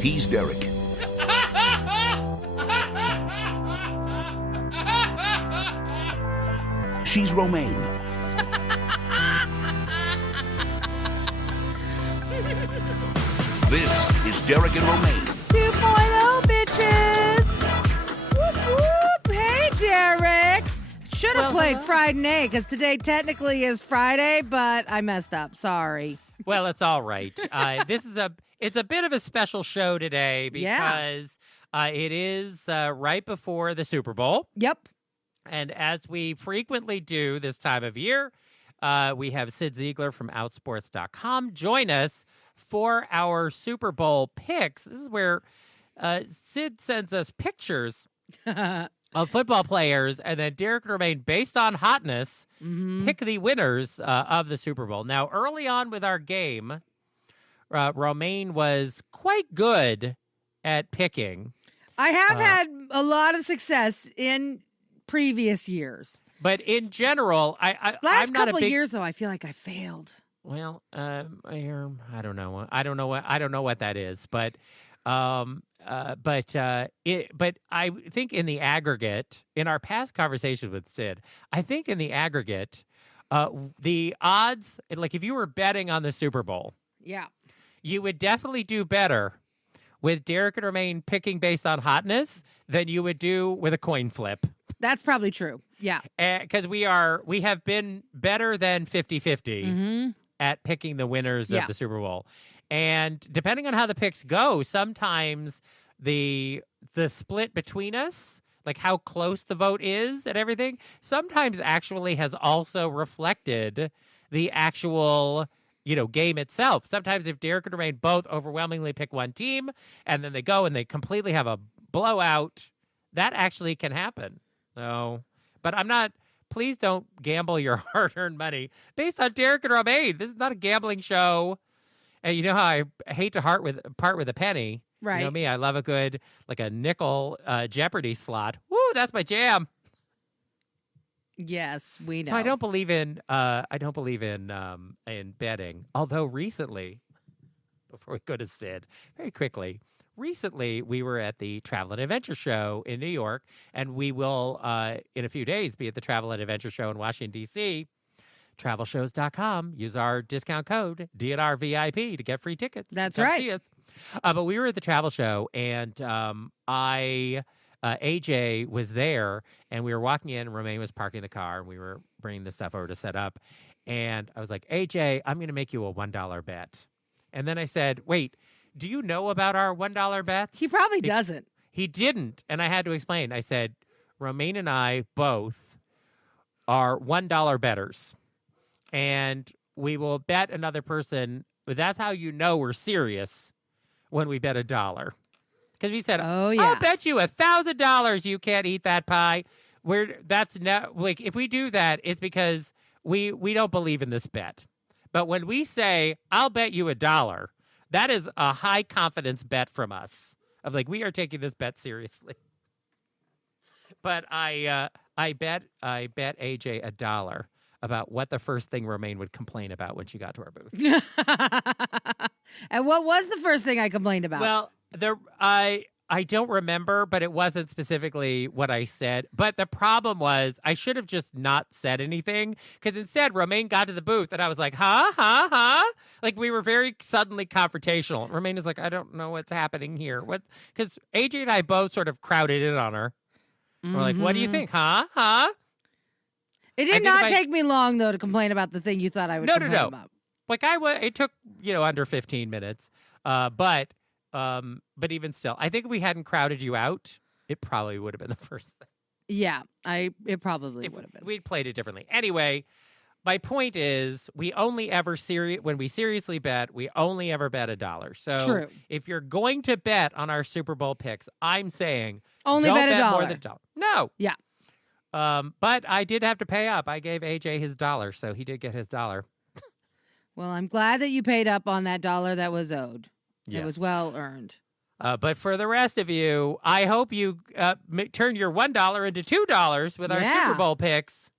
He's Derek. She's Romaine. This is Derek and Romaine. 2.0, bitches. Whoop, whoop. Hey, Derek. Should have played Friday because today technically is Friday, but I messed up. Sorry. Well, it's all right. It's a bit of a special show today because it is right before the Super Bowl. Yep. And as we frequently do this time of year, we have Cyd Zeigler from Outsports.com join us for our Super Bowl picks. This is where Cyd sends us pictures of football players, and then Derek and Romaine, based on hotness, pick the winners of the Super Bowl. Now, early on with our game, Romaine was quite good at picking. I have had a lot of success in previous years. But in general, I'm Last not couple a big... of years, though, I feel like I failed. Well, I don't know. I don't know what that is, but I think in the aggregate, in our past conversations with Cyd, I think in the aggregate, the odds, like if you were betting on the Super Bowl, you would definitely do better with Derek and Romaine picking based on hotness than you would do with a coin flip. That's probably true. Yeah. Because we have been better than 50-50 at picking the winners of the Super Bowl. And depending on how the picks go, sometimes the split between us, like how close the vote is and everything, sometimes actually has also reflected the actual, game itself. Sometimes if Derek and Romaine both overwhelmingly pick one team and then they go and they completely have a blowout, that actually can happen. So, but please don't gamble your hard-earned money based on Derek and Romaine. This is not a gambling show. And you know how I hate to part with a penny. Right. You know me, I love a nickel Jeopardy slot. Woo, that's my jam. Yes, we know. So I don't believe in betting. Although recently, before we go to Cyd, very quickly, recently we were at the Travel and Adventure Show in New York, and we will in a few days be at the Travel and Adventure Show in Washington, D.C. Travelshows.com. Use our discount code DNRVIP to get free tickets. That's Come right. See us. But we were at the travel show, and AJ was there, and we were walking in, and Romaine was parking the car, and we were bringing the stuff over to set up. And I was like, AJ, I'm going to make you a $1 bet. And then I said, wait, do you know about our $1 bets? He probably doesn't. He didn't. And I had to explain. I said, Romaine and I both are $1 bettors. And we will bet another person. But that's how you know we're serious when we bet $1. Because we said, I'll bet you $1,000 you can't eat that pie. If we do that, it's because we don't believe in this bet. But when we say, I'll bet you $1, that is a high confidence bet from us. Of like, we are taking this bet seriously. But I bet AJ $1 about what the first thing Romaine would complain about when she got to our booth. And what was the first thing I complained about? Well, I don't remember, but it wasn't specifically what I said. But the problem was I should have just not said anything, because instead Romaine got to the booth and I was like, huh? Like we were very suddenly confrontational. Romaine is like, I don't know what's happening here. Because AJ and I both sort of crowded in on her. We're like, what do you think? Huh? It did not take me long, though, to complain about the thing you thought I would complain about. Like it took, under 15 minutes. But even still, I think if we hadn't crowded you out, it probably would have been the first thing. Yeah, it probably would have been. We'd played it differently. Anyway, my point is we only ever when we seriously bet, we only ever bet $1. So True. If you're going to bet on our Super Bowl picks, I'm saying only don't bet $1. More than $1. No. Yeah. But I did have to pay up. I gave AJ his $1, so he did get his $1. Well, I'm glad that you paid up on that $1 that was owed. Yes. It was well earned. But for the rest of you, I hope you turn your $1 into $2 with our Super Bowl picks.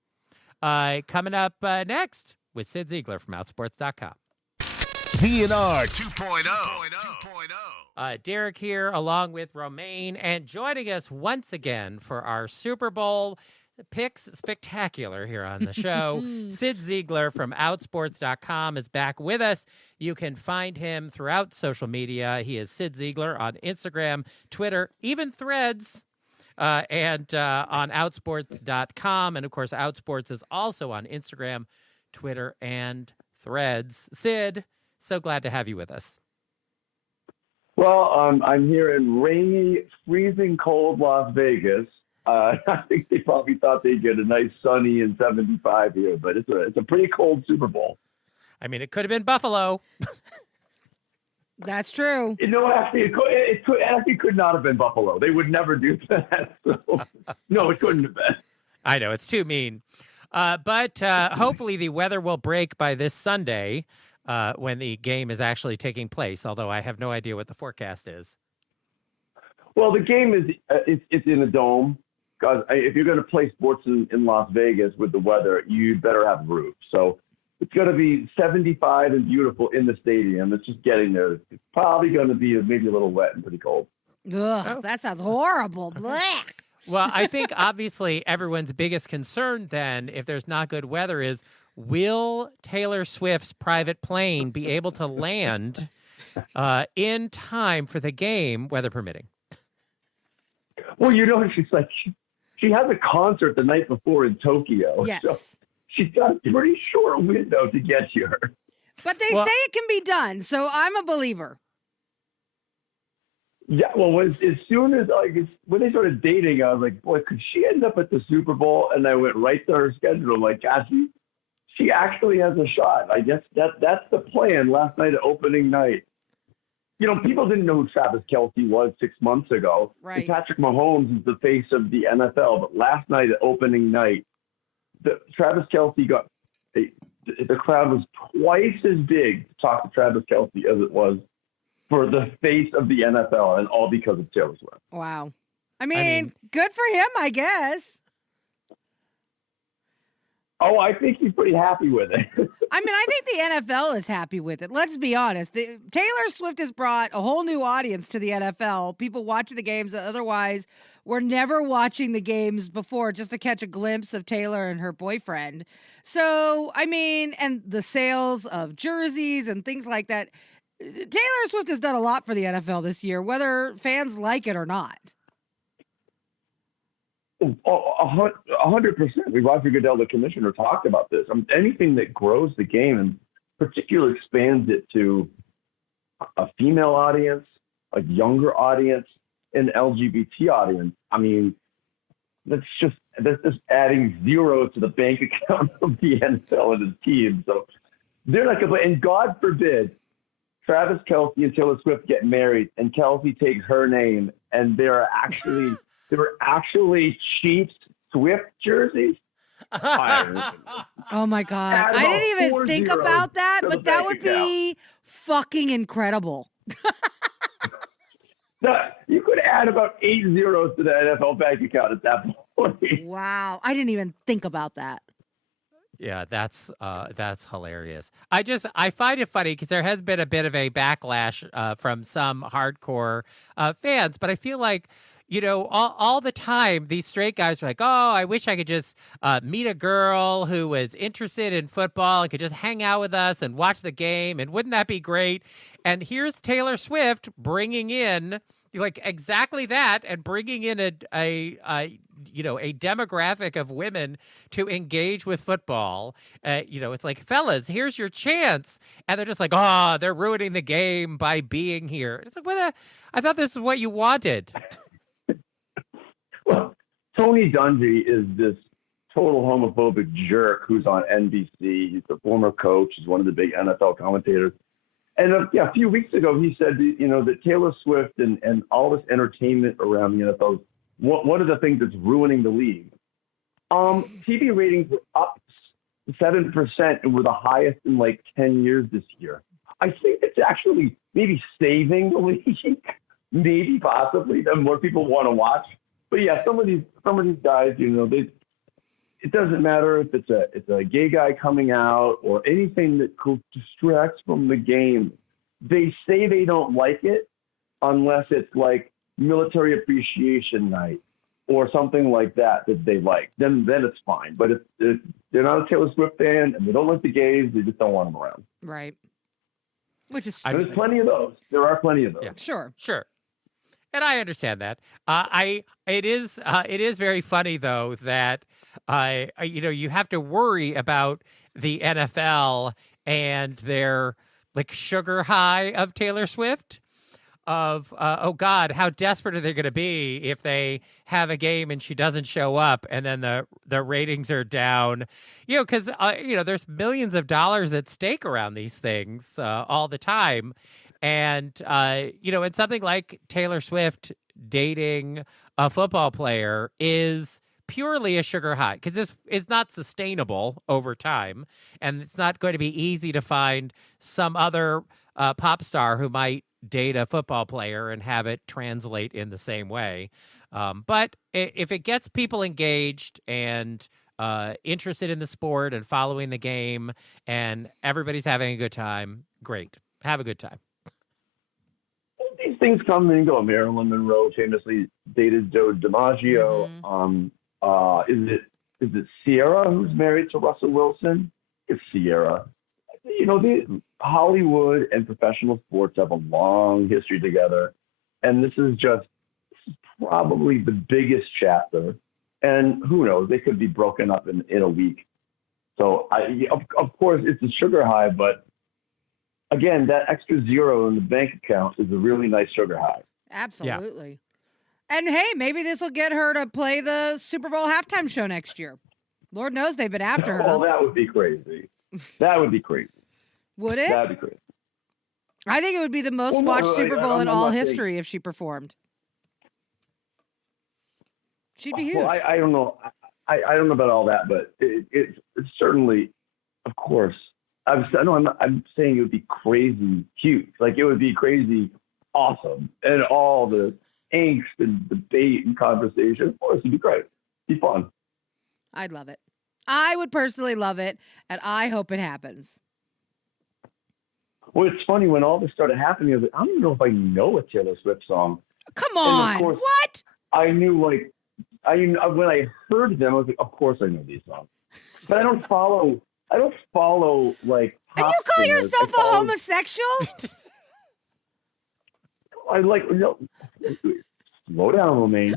Coming up next with Cyd Zeigler from Outsports.com. DNR 2.0. Derek here, along with Romaine, and joining us once again for our Super Bowl picks spectacular here on the show. Cyd Zeigler from Outsports.com is back with us. You can find him throughout social media. He is Cyd Zeigler on Instagram, Twitter, even Threads, and on Outsports.com. And, of course, Outsports is also on Instagram, Twitter, and Threads. Cyd, so glad to have you with us. Well, I'm here in rainy, freezing cold Las Vegas. I think they probably thought they'd get a nice sunny and 75 here, but it's a pretty cold Super Bowl. I mean, it could have been Buffalo. That's true. Actually, it could not have been Buffalo. They would never do that. So, no, it couldn't have been. I know, it's too mean. But hopefully the weather will break by this Sunday when the game is actually taking place, although I have no idea what the forecast is. Well, the game is it's in a dome. Because if you're going to play sports in Las Vegas with the weather, you better have a roof. So it's going to be 75 and beautiful in the stadium. It's just getting there. It's probably going to be maybe a little wet and pretty cold. Ugh, that sounds horrible. Blech. Well, I think obviously everyone's biggest concern then, if there's not good weather, is will Taylor Swift's private plane be able to land in time for the game, weather permitting? Well, she's like, she has a concert the night before in Tokyo. Yes. So she's got a pretty short window to get here. But they say it can be done, so I'm a believer. Yeah, well, as soon as when they started dating, I was like, boy, could she end up at the Super Bowl? And I went right to her schedule. I'm like, gosh, she actually has a shot. I guess that's the plan last night at opening night. People didn't know who Travis Kelce was 6 months ago. Right. And Patrick Mahomes is the face of the NFL. But last night at opening night, Travis Kelce the crowd was twice as big to talk to Travis Kelce as it was for the face of the NFL, and all because of Taylor Swift. Wow. I mean, good for him, I guess. Oh, I think he's pretty happy with it. I mean, I think the NFL is happy with it. Let's be honest. Taylor Swift has brought a whole new audience to the NFL. People watching the games that otherwise were never watching the games before just to catch a glimpse of Taylor and her boyfriend. So, I mean, and the sales of jerseys and things like that. Taylor Swift has done a lot for the NFL this year, whether fans like it or not. 100%. Roger Goodell, the commissioner, talked about this. Anything that grows the game and particularly expands it to a female audience, a younger audience, an LGBT audience. I mean, that's just adding zeros to the bank account of the NFL and his team. So they're not going to. And God forbid Travis Kelce and Taylor Swift get married and Kelce takes her name and there were actually Chiefs Swift jerseys. Oh my God. I didn't even think about that, but that would be fucking incredible. You could add about 8 zeros to the NFL bank account at that point. Wow. I didn't even think about that. Yeah, that's hilarious. I find it funny because there has been a bit of a backlash from some hardcore fans, but I feel like, all the time, these straight guys are like, oh, I wish I could just meet a girl who was interested in football and could just hang out with us and watch the game. And wouldn't that be great? And here's Taylor Swift bringing in exactly that and bringing in a demographic of women to engage with football. It's like, fellas, here's your chance. And they're just like, oh, they're ruining the game by being here. It's like, I thought this is what you wanted. Well, Tony Dungy is this total homophobic jerk who's on NBC. He's the former coach. He's one of the big NFL commentators. And a few weeks ago, he said, that Taylor Swift and all this entertainment around the NFL, one of the things that's ruining the league. TV ratings were up 7% and were the highest in 10 years this year. I think it's actually maybe saving the league, maybe possibly, that more people want to watch. But yeah, some of these guys, it doesn't matter if it's a gay guy coming out or anything that distracts from the game. They say they don't like it, unless it's like military appreciation night or something like that they like. Then it's fine. But if they're not a Taylor Swift fan and they don't like the gays, they just don't want them around. Right. Which is There's stupid. plenty of those. There are plenty of those. Yeah. Sure. And I understand that. It is very funny though that you have to worry about the NFL and their like sugar high of Taylor Swift. Of oh God, how desperate are they going to be if they have a game and she doesn't show up, and then the ratings are down, because there's millions of dollars at stake around these things all the time, and and something like Taylor Swift dating a football player is purely a sugar high because this is not sustainable over time, and it's not going to be easy to find some other pop star who might date a football player and have it translate in the same way. But if it gets people engaged and interested in the sport and following the game and everybody's having a good time, great. Have a good time. These things come and go. Marilyn Monroe famously dated Joe DiMaggio. Is it Sierra who's married to Russell Wilson? It's Sierra. Hollywood and professional sports have a long history together, and this is probably the biggest chapter. And who knows? They could be broken up in a week. So, of course, it's a sugar high, but again, that extra zero in the bank account is a really nice sugar high. Absolutely. Yeah. And hey, maybe this will get her to play the Super Bowl halftime show next year. Lord knows they've been after her. Oh, that would be crazy. That would be crazy. Would it? That'd be crazy. I think it would be the most watched Super Bowl in all history if she performed. She'd be huge. Well, I don't know. I don't know about all that, but it's certainly, of course. I'm saying it would be crazy huge. Like it would be crazy awesome, and all the angst and debate and conversation. Of course, it'd be great. It'd be fun. I'd love it. I would personally love it, and I hope it happens. Well, it's funny when all this started happening. I was like, I don't even know if I know a Taylor Swift song. Come on, course, what? I knew when I heard them, I was like, of course I know these songs, but I don't follow like. And you call yourself a homosexual? Slow down, Romaine.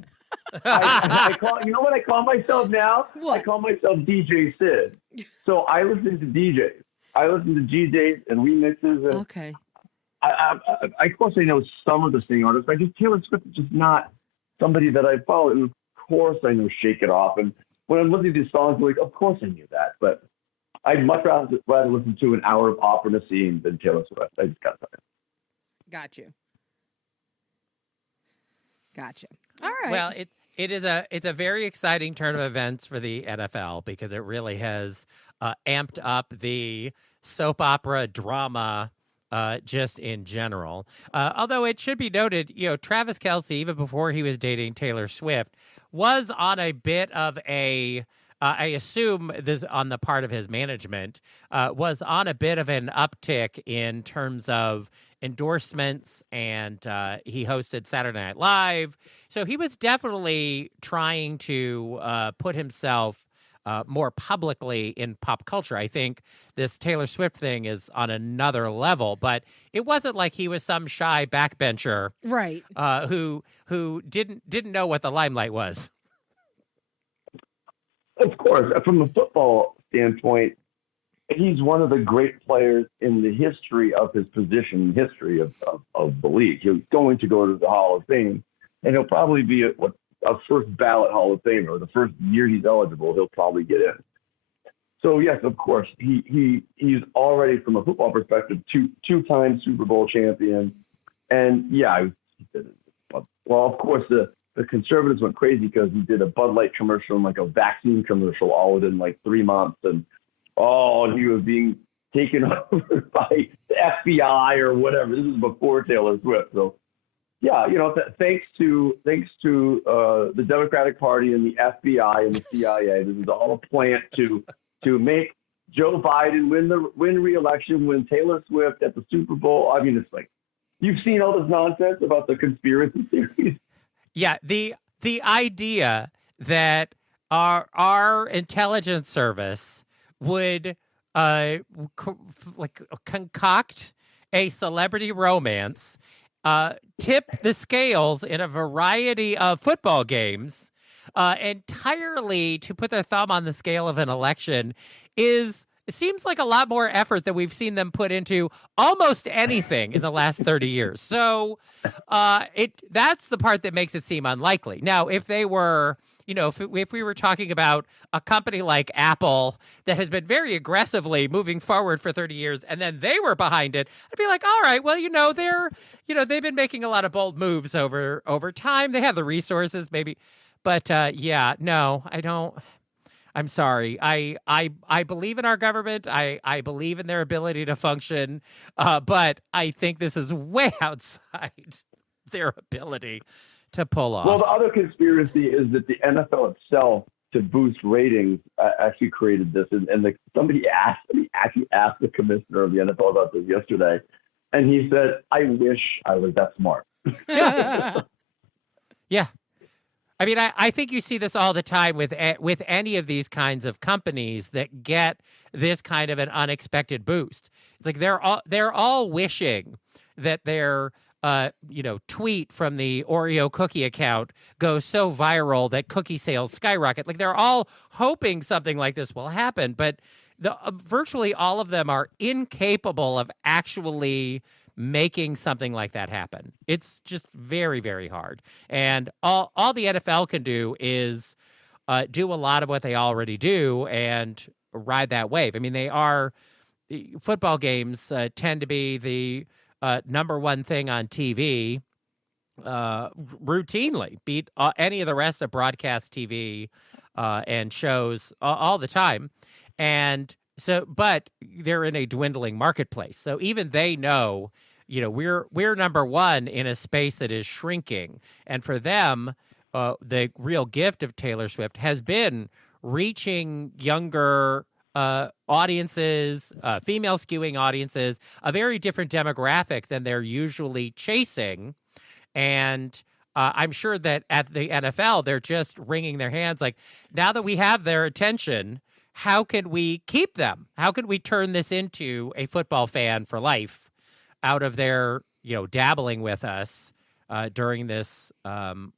I call, you know what I call myself now? What? I call myself DJ Cyd. So I listen to DJs. I listen to DJs and remixes. And okay. Of course, I know some of the singing artists. But Taylor Swift is just not somebody that I follow. And of course, I know "Shake It Off." And when I'm listening to these songs, I'm like, of course, I knew that. But I'd much rather listen to an hour of opera scene than Taylor Swift. I just got to tell you. Gotcha. All right. Well, it's a very exciting turn of events for the NFL because it really has amped up the soap opera drama just in general. Although it should be noted, Travis Kelce, even before he was dating Taylor Swift, was on a bit of a I assume this on the part of his management, was on a bit of an uptick in terms of endorsements, and he hosted Saturday Night Live. So he was definitely trying to put himself more publicly in pop culture. I think this Taylor Swift thing is on another level, but it wasn't like he was some shy backbencher, right? Who didn't know what the limelight was. Of course, from a football standpoint, he's one of the great players in the history of his position, history of the league. He's going to go to the Hall of Fame, and he'll probably be a first ballot Hall of Famer. The first year he's eligible, he'll probably get in. So yes, of course, he's already, from a football perspective, two-time Super Bowl champion, and yeah, well, of course the conservatives went crazy because he did a Bud Light commercial and like a vaccine commercial all within like 3 months, and he was being taken over by the FBI or whatever. This is before Taylor Swift. So, yeah, thanks to the Democratic Party and the FBI and the CIA, this is all a plant to make Joe Biden win re-election, win Taylor Swift at the Super Bowl. I mean, it's like, You've seen all this nonsense about the conspiracy theories. Yeah, the idea that our intelligence service would concoct a celebrity romance, tip the scales in a variety of football games, entirely to put their thumb on the scale of an election it seems like a lot more effort than we've seen them put into almost anything in the last 30 years. So that's the part that makes it seem unlikely. Now, if they were, if we were talking about a company like Apple that has been very aggressively moving forward for 30 years, and then they were behind it, I'd be like, all right, well, they've been making a lot of bold moves over time. They have the resources, maybe. But no, I don't. I'm sorry. I believe in our government. I believe in their ability to function. But I think this is way outside their ability to pull off. Well, the other conspiracy is that the NFL itself, to boost ratings, actually created this. And somebody actually asked the commissioner of the NFL about this yesterday. And he said, I wish I was that smart. Yeah. I mean, I think you see this all the time with any of these kinds of companies that get this kind of an unexpected boost. It's like they're all wishing that their tweet from the Oreo cookie account goes so viral that cookie sales skyrocket. Like they're all hoping something like this will happen, but virtually all of them are incapable of actually making something like that happen. It's just very, very hard. And all the NFL can do is do a lot of what they already do and ride that wave. I mean, football games tend to be the number one thing on TV routinely, beat any of the rest of broadcast TV and shows all the time. And so, but they're in a dwindling marketplace. So even they know, we're number one in a space that is shrinking. And for them, the real gift of Taylor Swift has been reaching younger audiences, female skewing audiences, a very different demographic than they're usually chasing. And I'm sure that at the NFL, they're just wringing their hands like, now that we have their attention, how can we keep them? How can we turn this into a football fan for life out of their, dabbling with us during this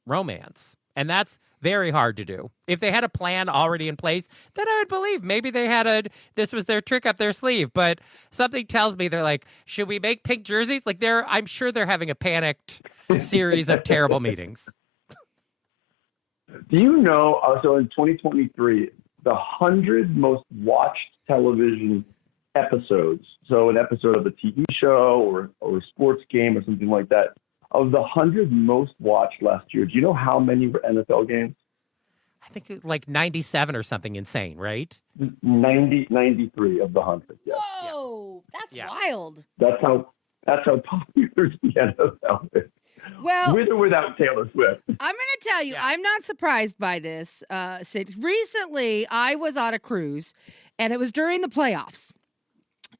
romance? And that's very hard to do. If they had a plan already in place, then I would believe maybe this was their trick up their sleeve. But something tells me they're like, should we make pink jerseys? Like I'm sure they're having a panicked series of terrible meetings. Do you know, so in 2023, the 100 most watched television episodes, so an episode of a TV show or a sports game or something like that, of the 100 most watched last year, do you know how many were NFL games? I think it was like 97 or something insane, right? 93 of the 100. Yeah. Whoa, that's wild. That's how popular the NFL is. Well, with or without Taylor Swift. I'm going to tell you, I'm not surprised by this, Cyd. Recently, I was on a cruise, and it was during the playoffs.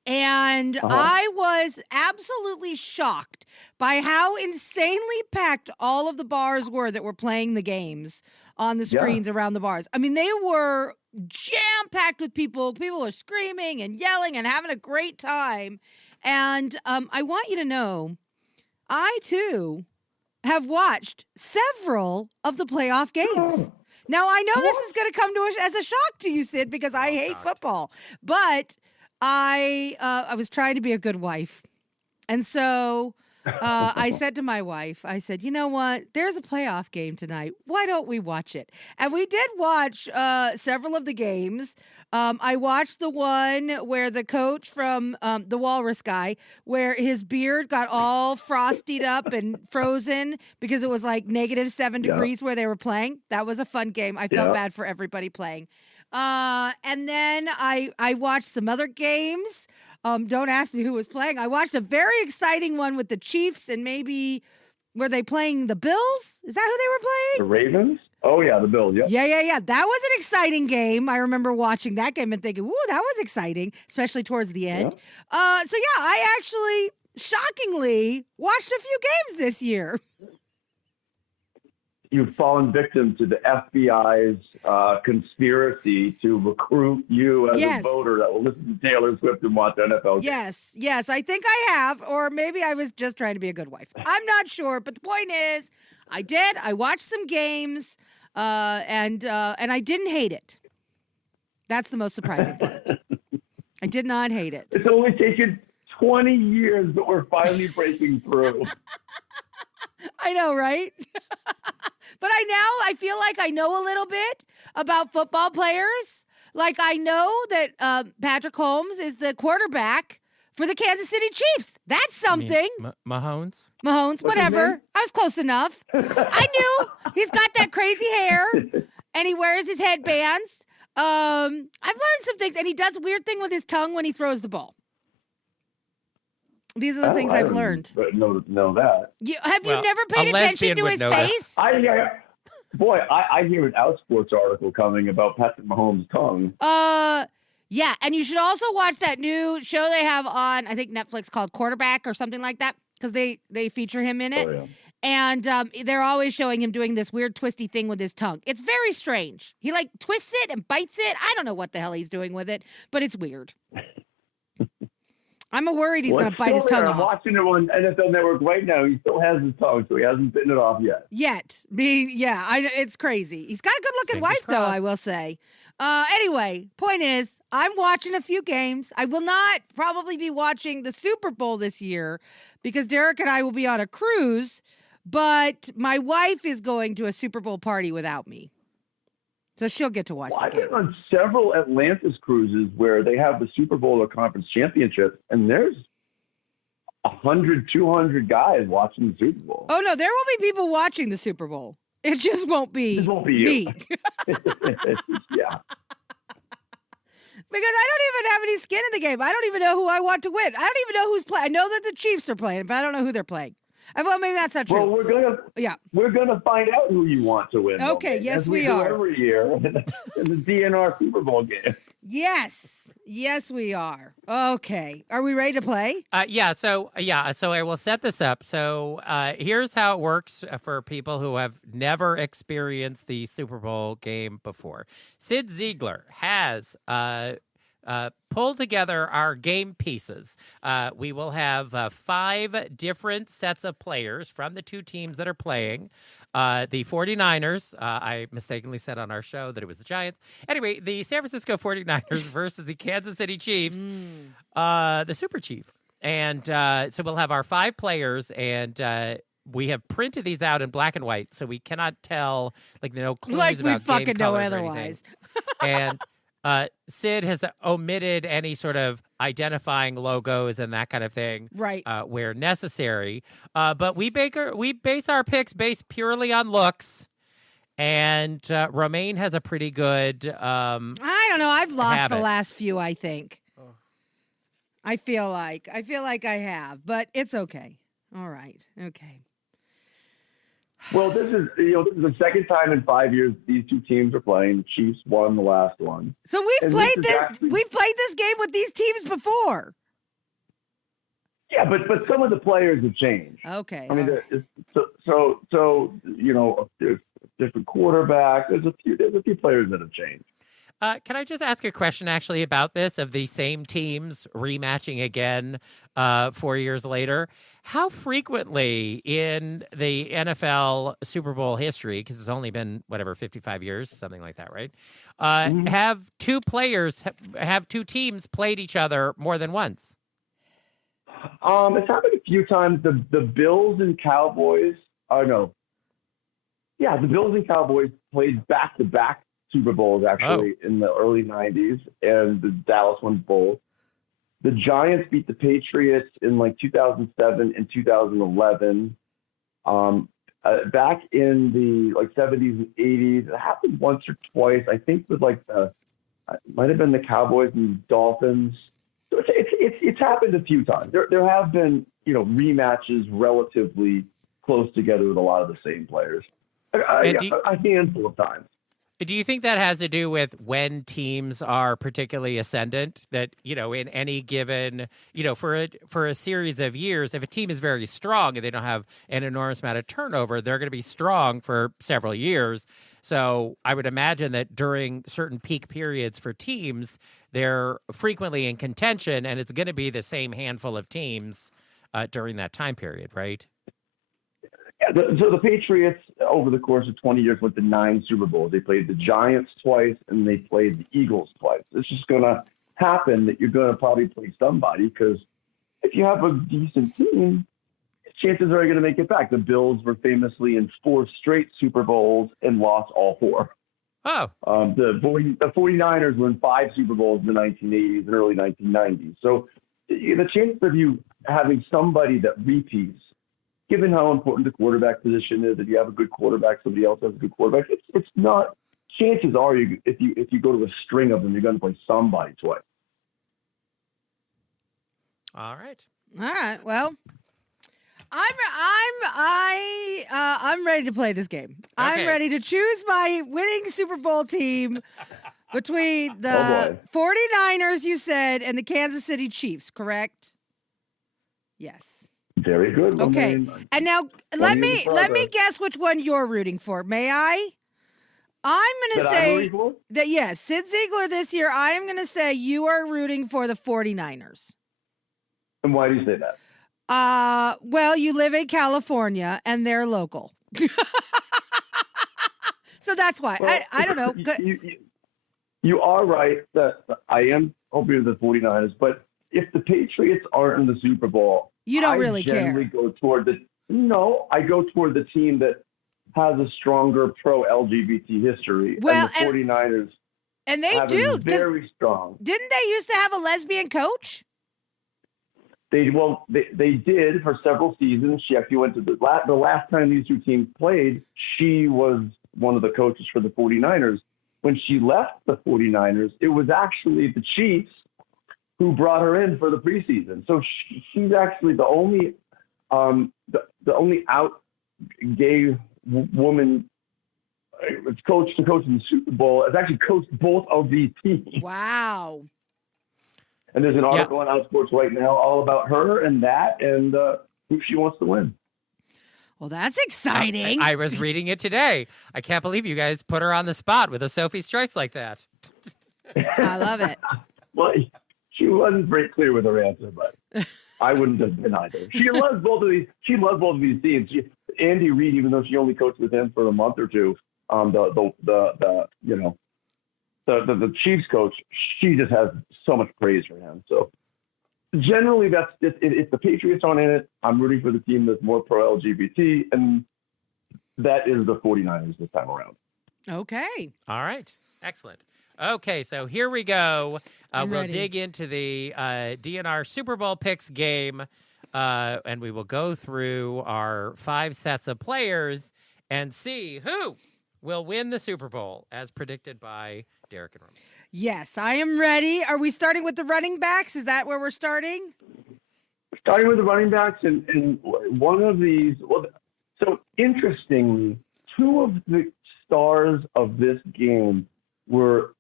And I was absolutely shocked by how insanely packed all of the bars were that were playing the games on the screens around the bars. I mean, they were jam-packed with people. People were screaming and yelling and having a great time. And I want you to know, I, too, have watched several of the playoff games. Now, I know this is going to come to us as a shock to you, Cyd, because I hate football. But I was trying to be a good wife. And so I said to my wife, I said, you know what? There's a playoff game tonight. Why don't we watch it? And we did watch several of the games. I watched the one where the coach from the Walrus guy, where his beard got all frosted up and frozen because it was like -7 degrees where they were playing. That was a fun game. I felt bad for everybody playing. And then I watched some other games. Don't ask me who was playing. I watched a very exciting one with the Chiefs and maybe were they playing the Bills? Is that who they were playing? The Ravens? Oh, yeah, the Bills, yeah. Yeah. That was an exciting game. I remember watching that game and thinking, ooh, that was exciting, especially towards the end. I actually shockingly, watched a few games this year. You've fallen victim to the FBI's conspiracy to recruit you as a voter that will listen to Taylor Swift and watch NFL games. Yes, I think I have, or maybe I was just trying to be a good wife. I'm not sure, but the point is, I did. I watched some games, and I didn't hate it. That's the most surprising part. I did not hate it. It's only taken 20 years, but we're finally breaking through. I know, right? But I feel like I know a little bit about football players. Like I know that Patrick Mahomes is the quarterback for the Kansas City Chiefs. That's something. Mahomes, whatever. I was close enough. I knew he's got that crazy hair and he wears his headbands. I've learned some things, and he does a weird thing with his tongue when he throws the ball. These are the things I've learned. Know that. Have you never paid attention to his face? I hear an Outsports article coming about Patrick Mahomes' tongue. Yeah, and you should also watch that new show they have on, I think, Netflix called Quarterback or something like that, because they feature him in it. Oh, yeah. And they're always showing him doing this weird twisty thing with his tongue. It's very strange. He like twists it and bites it. I don't know what the hell he's doing with it, but it's weird. I'm worried he's going to bite his tongue off. I'm watching it on NFL Network right now. He still has his tongue, so he hasn't bitten it off yet. It's crazy. He's got a good-looking wife, though, I will say. Anyway, point is, I'm watching a few games. I will not probably be watching the Super Bowl this year because Derek and I will be on a cruise, but my wife is going to a Super Bowl party without me. So she'll get to watch the game. I've been on several Atlantis cruises where they have the Super Bowl or conference championship, and there's 100, 200 guys watching the Super Bowl. Oh, no, there will be people watching the Super Bowl. It just won't be, me. Yeah. Because I don't even have any skin in the game. I don't even know who I want to win. I don't even know who's playing. I know that the Chiefs are playing, but I don't know who they're playing. Well, maybe that's not true. Well, we're gonna find out who you want to win. Okay, yes, we are every year in the DNR Superbowl game. Yes, we are. Okay, are we ready to play? So I will set this up. So here's how it works for people who have never experienced the Super Bowl game before. Cyd Zeigler has pull together our game pieces. We will have 5 different sets of players from the 2 teams that are playing. The 49ers, I mistakenly said on our show that it was the Giants. Anyway, the San Francisco 49ers versus the Kansas City Chiefs, the Super Chief. And so we'll have our 5 players, and we have printed these out in black and white, so we cannot tell, no clues like about we fucking game know colors otherwise. And Cyd has omitted any sort of identifying logos and that kind of thing, right? Where necessary. But we base our picks based purely on looks, and Romaine has a pretty good. I don't know. I've lost habit. The last few. I think. Oh. I feel like I have, but it's okay. All right. Okay. Well, this is the second time in 5 years these 2 teams are playing. The Chiefs won the last one. So we've played this game with these teams before. Yeah, but some of the players have changed. Okay. I mean, there's different quarterbacks. There's a few players that have changed. Can I just ask a question actually about this, of the same teams rematching again 4 years later? How frequently in the NFL Super Bowl history, because it's only been, 55 years, something like that, right? Have 2 teams played each other more than once? It's happened a few times. The Bills and Cowboys, the Bills and Cowboys played back-to-back Super Bowls actually in the early 90s, and the Dallas won both. The Giants beat the Patriots in 2007 and 2011. Back in the 70s and 80s, it happened once or twice. I think with it might have been the Cowboys and the Dolphins. So it's happened a few times. There have been rematches relatively close together with a lot of the same players. A handful of times. Do you think that has to do with when teams are particularly ascendant? That, in any given, for a series of years, if a team is very strong and they don't have an enormous amount of turnover, they're going to be strong for several years. So I would imagine that during certain peak periods for teams, they're frequently in contention, and it's going to be the same handful of teams during that time period, right? Yeah, so the Patriots, over the course of 20 years, went to 9 Super Bowls. They played the Giants twice, and they played the Eagles twice. It's just going to happen that you're going to probably play somebody, because if you have a decent team, chances are you're going to make it back. The Bills were famously in 4 straight Super Bowls and lost all 4. Oh. The 49ers were in 5 Super Bowls in the 1980s and early 1990s. So the chances of you having somebody that repeats, given how important the quarterback position is, if you have a good quarterback, somebody else has a good quarterback, it's not. Chances are, if you go to a string of them, you're going to play somebody twice. All right. Well, I'm ready to play this game. Okay. I'm ready to choose my winning Super Bowl team between the 49ers, you said, and the Kansas City Chiefs, correct? Yes. Very good. Okay. And now let me guess which one you're rooting for. May I? I'm going to say that, yes, Cyd Zeigler this year, I am going to say you are rooting for the 49ers. And why do you say that? Well, you live in California and they're local. So that's why. Well, I don't know. You are right that I am hoping for the 49ers, but if the Patriots aren't in the Super Bowl, you don't really care. I go toward I go toward the team that has a stronger pro-LGBT history. Well, and the 49ers and they do. Very strong. Didn't they used to have a lesbian coach? They did for several seasons. She actually went to the last time these two teams played, she was one of the coaches for the 49ers. When she left the 49ers, it was actually the Chiefs who brought her in for the preseason. So she's actually the only out gay woman coach to coach in the Super Bowl. Has actually coached both of these teams. Wow. And there's an article on Outsports right now all about her and who she wants to win. Well, that's exciting. I was reading it today. I can't believe you guys put her on the spot with a Sophie Strikes like that. I love it. Well, she wasn't very clear with her answer, but I wouldn't have been either. She loves both of these. She loves both of these teams. Andy Reid, even though she only coached with him for a month or two, the Chiefs coach, she just has so much praise for him. So generally, that's if the Patriots aren't in it, I'm rooting for the team that's more pro-LGBT, and that is the 49ers this time around. Okay. All right. Excellent. Okay, so here we go. We'll dig into the DNR Super Bowl picks game, and we will go through our 5 sets of players and see who will win the Super Bowl, as predicted by Derek and Romaine. Yes, I am ready. Are we starting with the running backs? Is that where we're starting? Starting with the running backs, and one of these. Well, so interestingly, 2 of the stars of this game were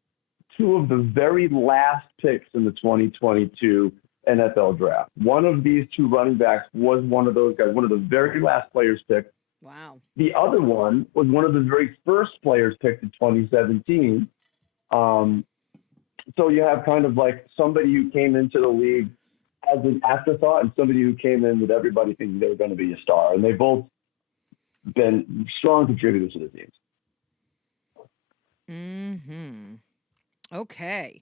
2 of the very last picks in the 2022 NFL draft. One of these 2 running backs was one of those guys, one of the very last players picked. Wow. The other one was one of the very first players picked in 2017. So you have kind of like somebody who came into the league as an afterthought and somebody who came in with everybody thinking they were going to be a star. And they've both been strong contributors to the teams. Mm-hmm. Okay.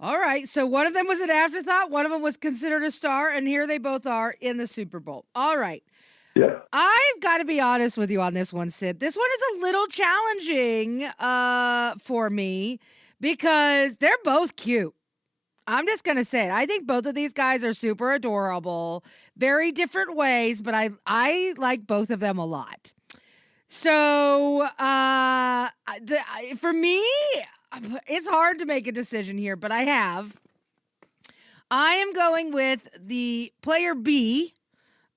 All right. So one of them was an afterthought. One of them was considered a star. And here they both are in the Super Bowl. All right. Yeah. I've got to be honest with you on this one, Cyd. This one is a little challenging for me because they're both cute. I'm just going to say it. I think both of these guys are super adorable, very different ways, but I like both of them a lot. So for me, it's hard to make a decision here, but I am going with the player B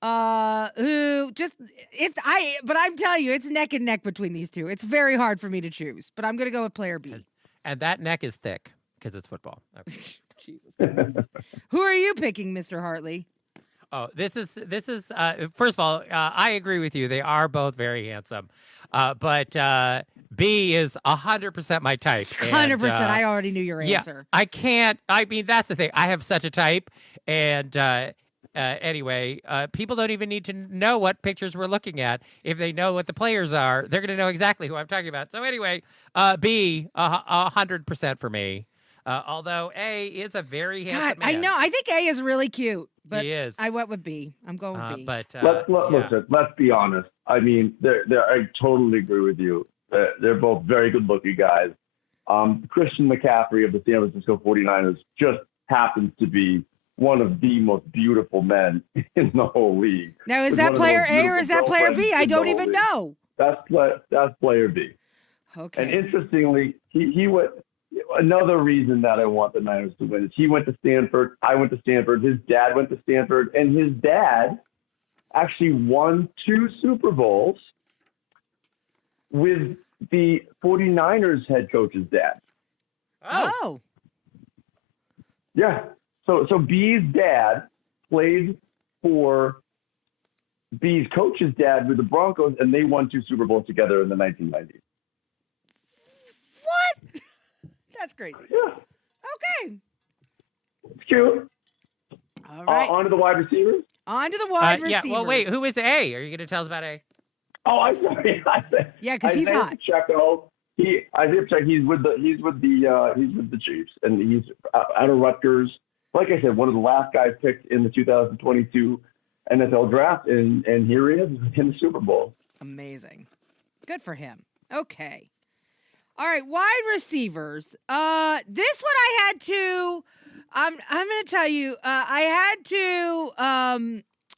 But I'm telling you, it's neck and neck between these two. It's very hard for me to choose, but I'm going to go with player B. And that neck is thick because it's football. Okay. Jesus Christ. Who are you picking, Mr. Hartley? Oh, this is first of all, I agree with you. They are both very handsome. But B is 100% my type. 100%. I already knew your answer. I can't. I mean, that's the thing. I have such a type. And anyway, people don't even need to know what pictures we're looking at. If they know what the players are, they're going to know exactly who I'm talking about. So anyway, B, 100% for me. Although A is a very handsome man. I know. I think A is really cute, but he is. I went with B. I'm going with B. But Listen, let's be honest. I mean, I totally agree with you. They're both very good-looking guys. Christian McCaffrey of the San Francisco 49ers just happens to be one of the most beautiful men in the whole league. Now, is that player A or is that player B? I don't even know. That's player B. Okay. And interestingly, he went. Another reason that I want the Niners to win is he went to Stanford. I went to Stanford. His dad went to Stanford, and his dad actually won 2 Super Bowls with the 49ers head coach's dad. Oh. Yeah. So B's dad played for B's coach's dad with the Broncos, and they won 2 Super Bowls together in the 1990s. What? That's crazy. Yeah. Okay. It's cute. All right. On to the wide receivers. On to the wide receivers. Yeah. Well, wait. Who is A? Are you going to tell us about A? Oh, I'm sorry. Yeah, because he's hot. Checo. Isaiah Pacheco. He's with the Chiefs, and he's out of Rutgers. Like I said, one of the last guys picked in the 2022 NFL draft, and here he is in the Super Bowl. Amazing. Good for him. Okay. All right, wide receivers. This one I had to. I'm going to tell you. I had to.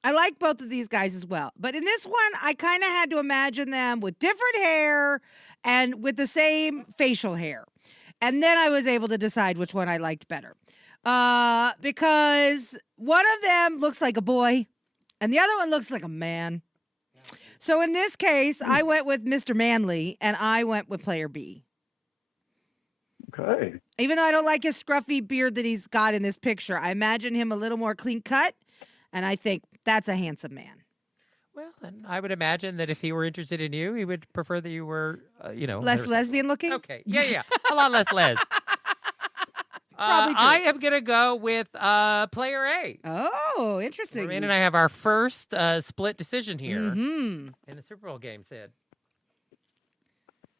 I like both of these guys as well, but in this one, I kind of had to imagine them with different hair and with the same facial hair, and then I was able to decide which one I liked better. Because one of them looks like a boy, and the other one looks like a man. So in this case, I went with Mr. Manley, and I went with player B. Okay. Even though I don't like his scruffy beard that he's got in this picture, I imagine him a little more clean cut, and I think that's a handsome man. Well, and I would imagine that if he were interested in you, he would prefer that you were, less lesbian looking. Okay, yeah, a lot less les. Probably true. I am gonna go with player A. Oh, interesting. Romaine and I have our first split decision here Mm-hmm. in the Super Bowl game, Cyd.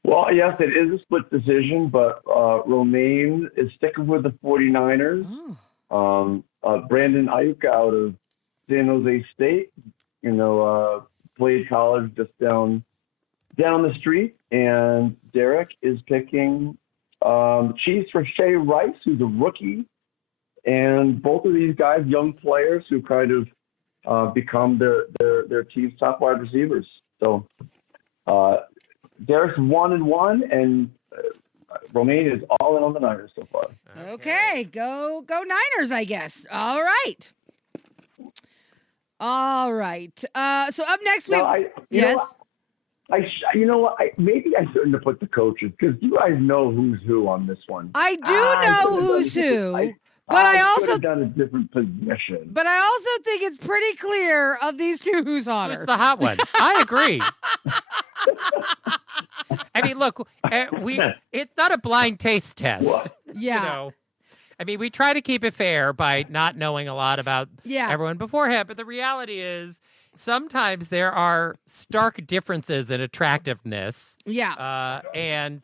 Well, yes, it is a split decision, but Romaine is sticking with the 49ers. Oh. Brandon Ayuk out of San Jose State, played college just down the street, and Derek is picking Chiefs for Shea Rice, who's a rookie, and both of these guys, young players who kind of become their team's top wide receivers. So Derek's 1-1, and Romaine is all in on the Niners so far. Okay, go Niners, I guess. All right. So up next we yes. You know what? Maybe I shouldn't have put the coaches because you guys know who's who on this one. I do know who's who, but I also have done a different position. But I also think it's pretty clear of these two who's hotter. Who's the hot one? I agree. I mean, look, it's not a blind taste test. What? Yeah. I mean, we try to keep it fair by not knowing a lot about everyone beforehand, but the reality is sometimes there are stark differences in attractiveness. Yeah. And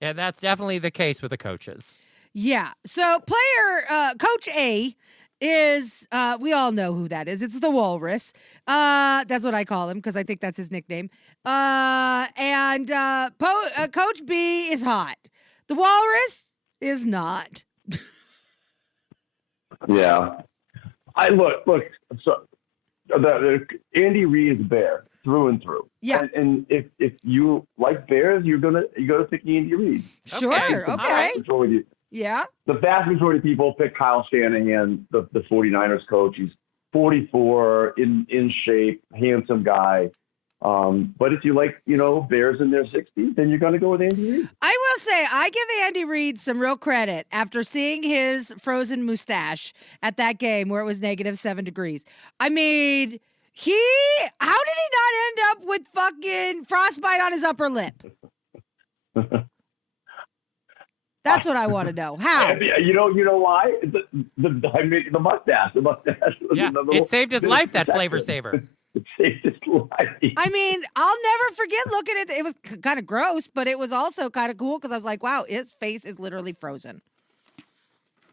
that's definitely the case with the coaches. Yeah. So Coach A is, we all know who that is. It's the Walrus. That's what I call him because I think that's his nickname. And Coach B is hot. The Walrus is not. Yeah. Look. So the Andy Reid is a bear through and through. Yeah. And if you like bears, you're gonna pick Andy Reid. Sure. Okay. Yeah. The vast majority of people pick Kyle Shanahan, the 49ers coach. He's 44, in shape, handsome guy. But if you like, bears in their 60s, then you're going to go with Andy Reid. I will say, I give Andy Reid some real credit after seeing his frozen mustache at that game where it was -7 degrees. I mean, how did he not end up with fucking frostbite on his upper lip? That's what I want to know. How? You know why? The mustache. The mustache. Yeah, it saved his life, that flavor saver. It saved his life. I mean, I'll never forget looking at it. It was kind of gross, but it was also kind of cool because I was like, wow, his face is literally frozen.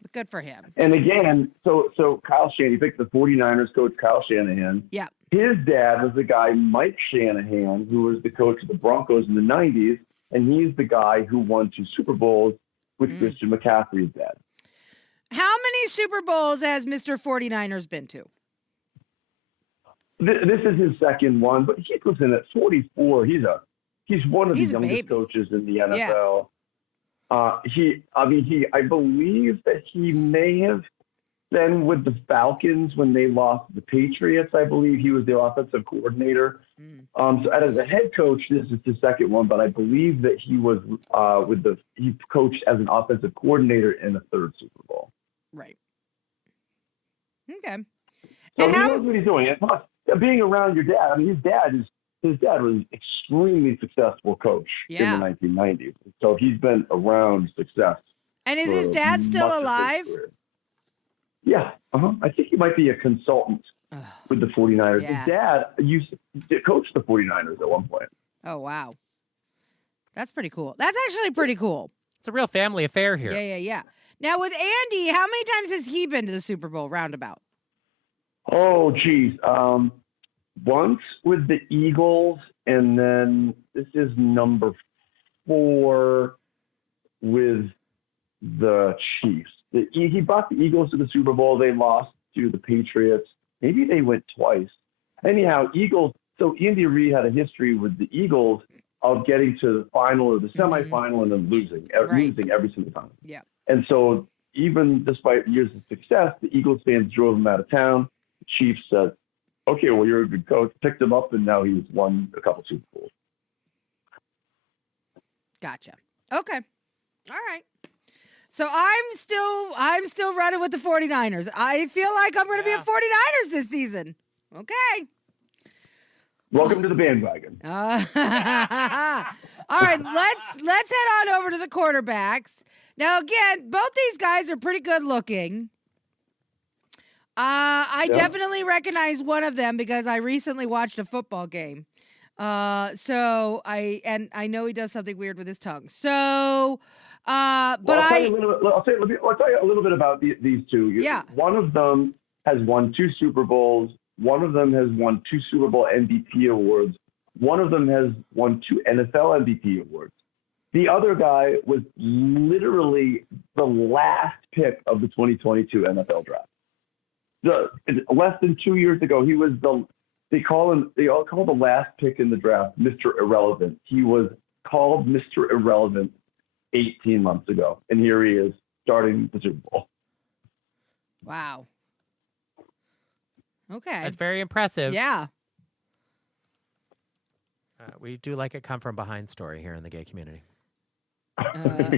But good for him. And again, so Kyle Shanahan, you picked the 49ers coach, Kyle Shanahan. Yeah. His dad was the guy, Mike Shanahan, who was the coach of the Broncos in the 90s, and he's the guy who won 2 Super Bowls with Christian McCaffrey's dad. How many Super Bowls has Mr. 49ers been to? This is his second one, but listen, at 44, he's one of the youngest coaches in the NFL. Yeah. I believe that he may have been with the Falcons when they lost the Patriots. I believe he was the offensive coordinator. So as a head coach, this is his second one, but I believe that he was he coached as an offensive coordinator in the 3rd Super Bowl. Right. Okay. So he knows what he's doing. And plus, being around your dad, his dad was an extremely successful coach in the 1990s. So he's been around success. And is his dad still alive? Yeah. I think he might be a consultant with the 49ers. Yeah. His dad used to coach the 49ers at one point. Oh, wow. That's pretty cool. That's actually pretty cool. It's a real family affair here. Yeah. Now, with Andy, how many times has he been to the Super Bowl roundabout? Oh, geez. Once with the Eagles, and then this is number 4 with the Chiefs. He brought the Eagles to the Super Bowl. They lost to the Patriots. Maybe they went twice. Anyhow, Eagles. So Andy Reid had a history with the Eagles of getting to the final or the semifinal and then losing every single time. Yeah. And so even despite years of success, the Eagles fans drove him out of town. The Chiefs said, okay, well, you're a good coach. Picked him up, and now he's won a couple Super Bowls. Gotcha. Okay. All right. So I'm still running with the 49ers. I feel like I'm going to be a 49ers this season. Okay. Welcome to the bandwagon. All right, let's head on over to the quarterbacks. Now, again, both these guys are pretty good looking. I definitely recognize one of them because I recently watched a football game. So I know he does something weird with his tongue. So, I'll tell you a little bit about these two. Yeah. One of them has won 2 Super Bowls. One of them has won 2 Super Bowl MVP awards. One of them has won 2 NFL MVP awards. The other guy was literally the last pick of the 2022 NFL draft. Less than 2 years ago, he was they all call the last pick in the draft Mr. Irrelevant. He was called Mr. Irrelevant 18 months ago, and here he is starting the Super Bowl. Wow. Okay. That's very impressive. Yeah. We do like a come from behind story here in the gay community.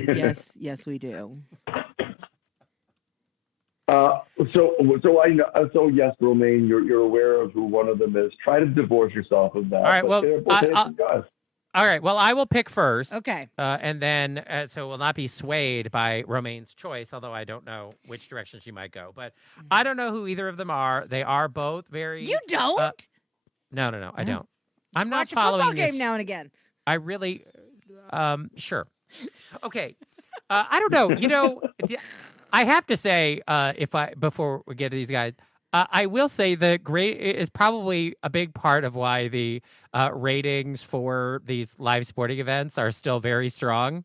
Yes, we do. So I know. So yes, Romaine, you're aware of who one of them is. Try to divorce yourself of that. All right. Well, all right. Well, I will pick first. Okay. And then, so we'll not be swayed by Romaine's choice, although I don't know which direction she might go. But I don't know who either of them are. They are both very. You don't? No, I don't. I'm not Watch a following football game this. now and again. I really, sure. Okay. I don't know. You know, I have to say, before we get to these guys, I will say the grade is probably a big part of why the ratings for these live sporting events are still very strong.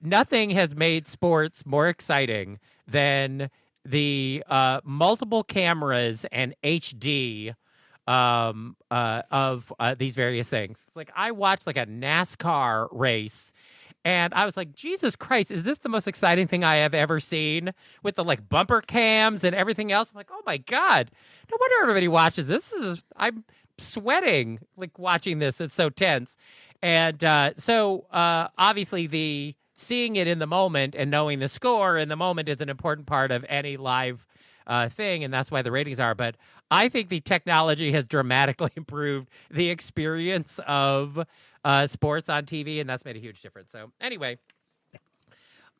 Nothing has made sports more exciting than the multiple cameras and HD of these various things. Like I watched like a NASCAR race, And I was like, Jesus Christ, is this the most exciting thing I have ever seen with the like bumper cams and everything else? I'm like, oh my God, no wonder everybody watches this. I'm sweating like watching this. It's so tense. And so obviously seeing it in the moment and knowing the score in the moment is an important part of any live thing, and that's why the ratings are. But I think the technology has dramatically improved the experience of sports on TV, and that's made a huge difference. So anyway,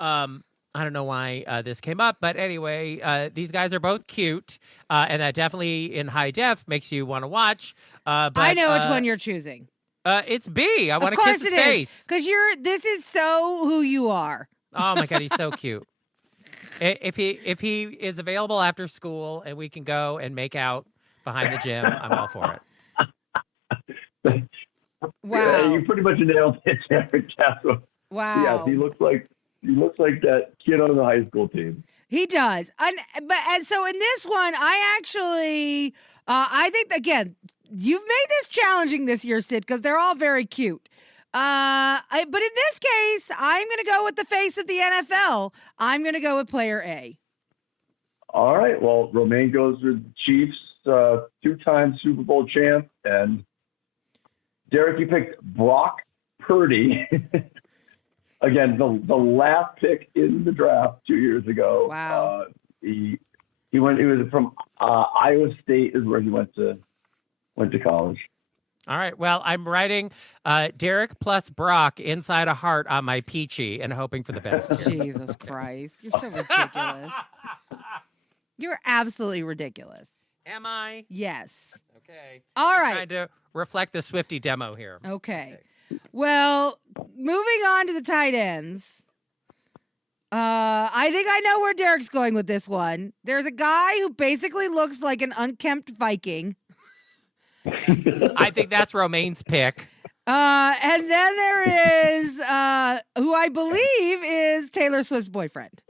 I don't know why this came up, but anyway, these guys are both cute, and that definitely in high def makes you want to watch. But, I know which one you're choosing. It's B. I want to Of kiss course his it face. because this is so who you are. Oh my God, he's so cute. If he is available after school and we can go and make out behind the gym, I'm all for it. Wow. Yeah, you pretty much nailed it, Derek. Wow. Yes, he looks like that kid on the high school team. He does. And so in this one, I actually, I think, again, you've made this challenging this year, Cyd, because they're all very cute. But in this case, I'm going to go with the face of the NFL. I'm going to go with player A. All right. Well, Romaine goes with Chiefs, two-time Super Bowl champ. And Derek, you picked Brock Purdy. Again, the last pick in the draft 2 years ago. Wow. He was from Iowa State is where he went to college. All right. Well, I'm writing Derek plus Brock inside a heart on my peachy and hoping for the best. Jesus Christ. You're so ridiculous. You're absolutely ridiculous. Am I? Yes. Okay. All right. Trying to reflect the Swiftie demo here. Okay. Well, moving on to the tight ends. I think I know where Derek's going with this one. There's a guy who basically looks like an unkempt Viking. I think that's Romaine's pick. And then there is who I believe is Taylor Swift's boyfriend.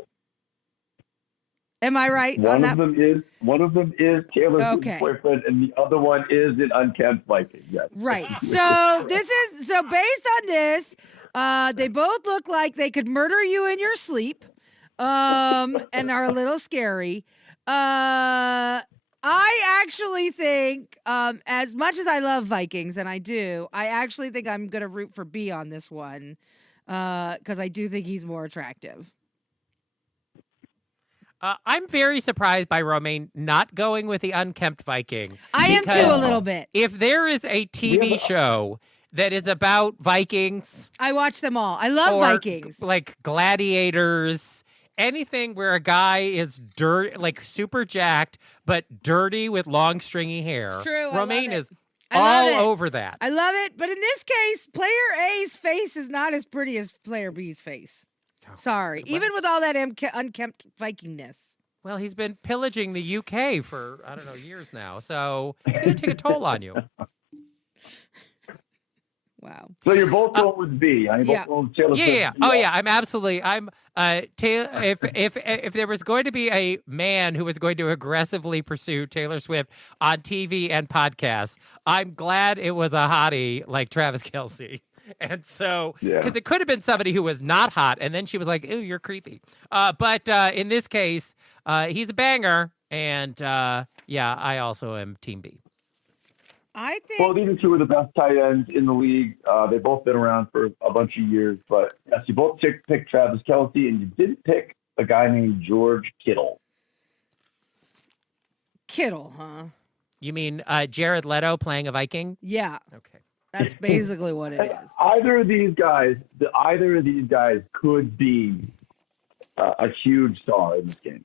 Am I right? One of them is Taylor Okay. Swift's boyfriend, and the other one is an unkempt Viking. Yes. Right. So based on this, they both look like they could murder you in your sleep, and are a little scary. I actually think, as much as I love Vikings, and I do, I actually think I'm going to root for B on this one, because I do think he's more attractive. I'm very surprised by Romaine not going with the unkempt Viking. I am because too, a little bit. If there is a TV show that is about Vikings, I watch them all. I love or Vikings. like gladiators, anything where a guy is like super jacked but dirty with long stringy hair. It's true. Romaine I love is it. I love all it. over that. I love it. But in this case, player A's face is not as pretty as player B's face. Sorry. Even with all that unkempt Vikingness. Well, he's been pillaging the UK for, I don't know, years now. So it's going to take a toll on you. Wow. So you're both going with B. Both going with Taylor Swift. Yeah. Oh, yeah. I'm absolutely. If there was going to be a man who was going to aggressively pursue Taylor Swift on TV and podcasts, I'm glad it was a hottie like Travis Kelce. And so, because it could have been somebody who was not hot, and then she was like, "Ew, you're creepy." But in this case, he's a banger, and I also am Team B. I think. Well, these are two of the best tight ends in the league. They've both been around for a bunch of years, but yes, you both picked Travis Kelce, and you didn't pick a guy named George Kittle. Kittle, huh? You mean Jared Leto playing a Viking? Yeah. Okay. That's basically what it is. Either of these guys could be a huge star in this game.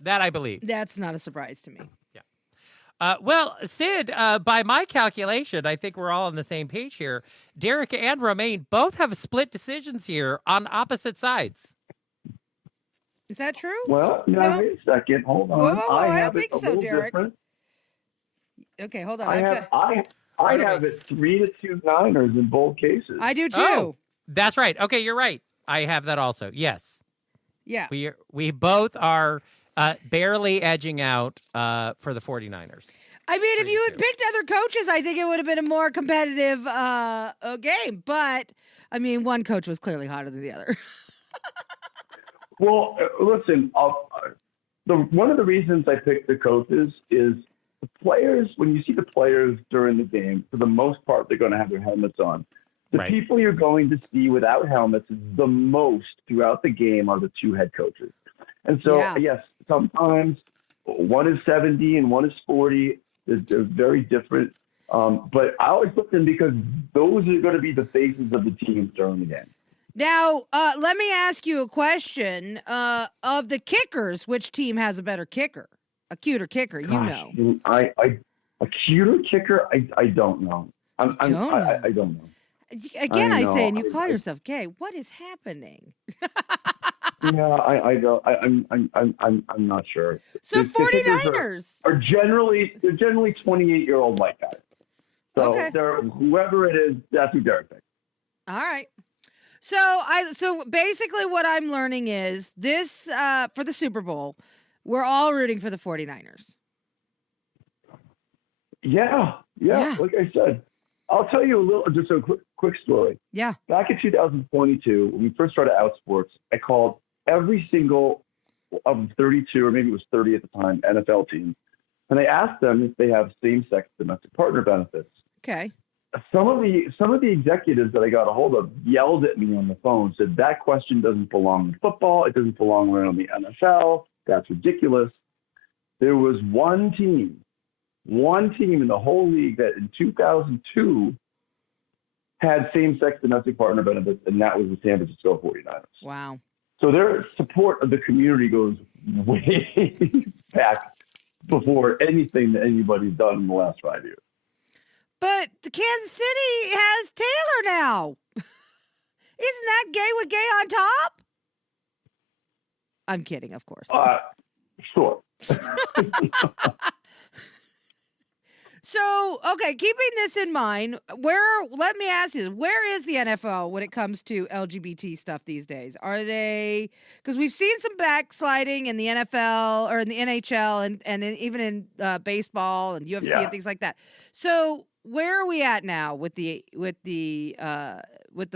That I believe. That's not a surprise to me. Yeah. Well, Cyd, by my calculation, I think we're all on the same page here. Derek and Romaine both have split decisions here on opposite sides. Is that true? Well, no, wait a second. Hold on. Whoa, I don't think so, little Derek. different. Okay, hold on. I have it 3-2 Niners in both cases. I do too. Oh, that's right. Okay, you're right. I have that also. Yes. Yeah. We both are barely edging out for the 49ers. I mean, if you had picked other coaches, I think it would have been a more competitive game. But I mean, one coach was clearly hotter than the other. Well, listen, one of the reasons I picked the coaches is the players, when you see the players during the game, for the most part, they're going to have their helmets on. The Right. people you're going to see without helmets the most throughout the game are the two head coaches. And so, yes, sometimes one is 70 and one is 40. They're very different. But I always put them because those are going to be the faces of the teams during the game. Now, let me ask you a question. Of the kickers, which team has a better kicker? A cuter kicker, you know. A cuter kicker, I don't know. I don't know. Again, I know. say, and you call yourself gay. What is happening? Yeah, I don't. I'm not sure. So The kickers 49ers are generally 28-year-old white guys. So Okay. they're whoever it is, that's who Derek picks. All right. So basically what I'm learning is this for the Super Bowl, we're all rooting for the 49ers. Yeah. Like I said, I'll tell you just a quick story. Yeah. Back in 2022, when we first started Outsports, I called every single of 32, or maybe it was 30 at the time, NFL teams, and I asked them if they have same-sex domestic partner benefits. Okay. Some of the executives that I got a hold of yelled at me on the phone, said that question doesn't belong in football. It doesn't belong around the NFL. That's ridiculous. There was one team in the whole league that in 2002 had same-sex domestic partner benefits, and that was the San Francisco 49ers. Wow. So their support of the community goes way back before anything that anybody's done in the last 5 years. But the Kansas City has Taylor now. Isn't that gay with gay on top? I'm kidding, of course. Sure. So, okay, keeping this in mind, let me ask you, where is the NFL when it comes to LGBT stuff these days? Are they, because we've seen some backsliding in the NFL or in the NHL and even in baseball and UFC and things like that. So where are we at now with the